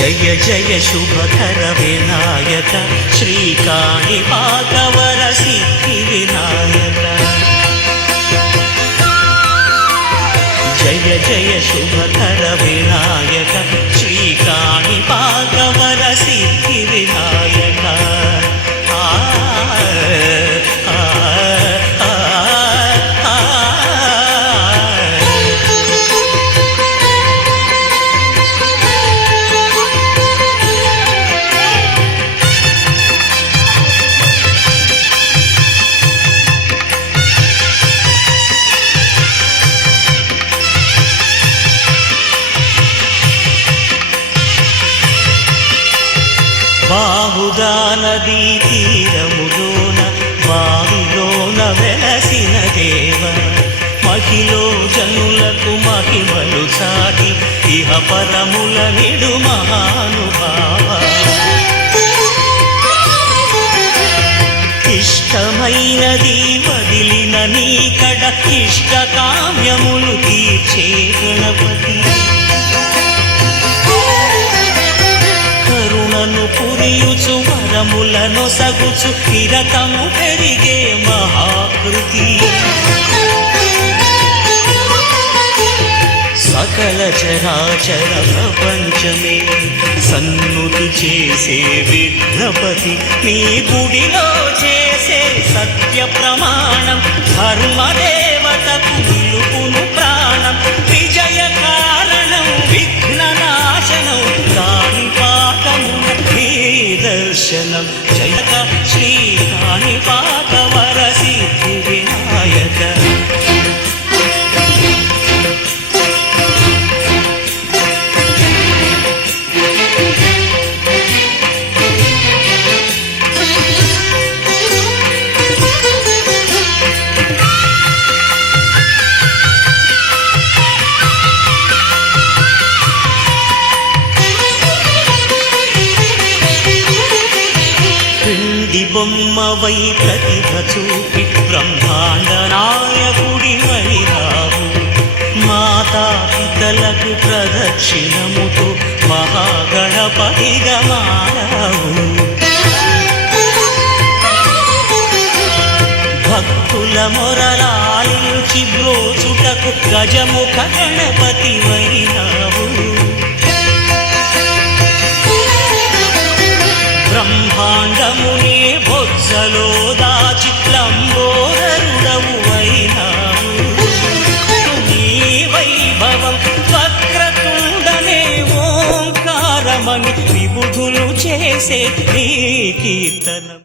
జయ జయ శుభకర వినాయక శ్రీకాణిపాకవర సిద్ధి వినాయక జయ జయ శుభకర వినాయక శ్రీకాణిపాకవర సిద్ధి వినాయక బాహుదా నదీ తీరములోన బావిలోన వెలసిన దేవ మహిలో జనులకు మహిమలు చాటి ఇహ పరముల నిడు మహానుభావ ఇష్టమైనది వదిలిన నీకడ ఇష్ట కామ్యములు తీర్చే గణపతి పురియుచు వరములను సగుచు నిరతము పెరిగే మహాకృతి సకల చరాచర ప్రపంచమే సన్నుతి చేసే విఘ్నపతి నీ గుడిలో చేసే సత్య ప్రమాణం ధర్మదేవతకు నిలుపును ప్రాణం విజయ కారణం విఘ్న నాశనం కాణిపాకమున దర్శనం జయక శ్రీ కాణిపాకవర సిద్ధి వినాయక బొమ్మవై ప్రతిభ చూపి బ్రహ్మాండ నాయకుడి వరిరావు మాతాపితలకు ప్రదక్షిణముతో మహాగణపతిగా మారావు భక్తుల మొరలాలించి బ్రోచుటకు గజముఖ గణపతి వైనావు బ్రహ్మాండమునే బొజ్జలో దాచి లంబోదరుడవు అయినావు నీ వైభవం వక్రతుండనే ఓంకారమని విబుధులు చేసే నీ కీర్తనం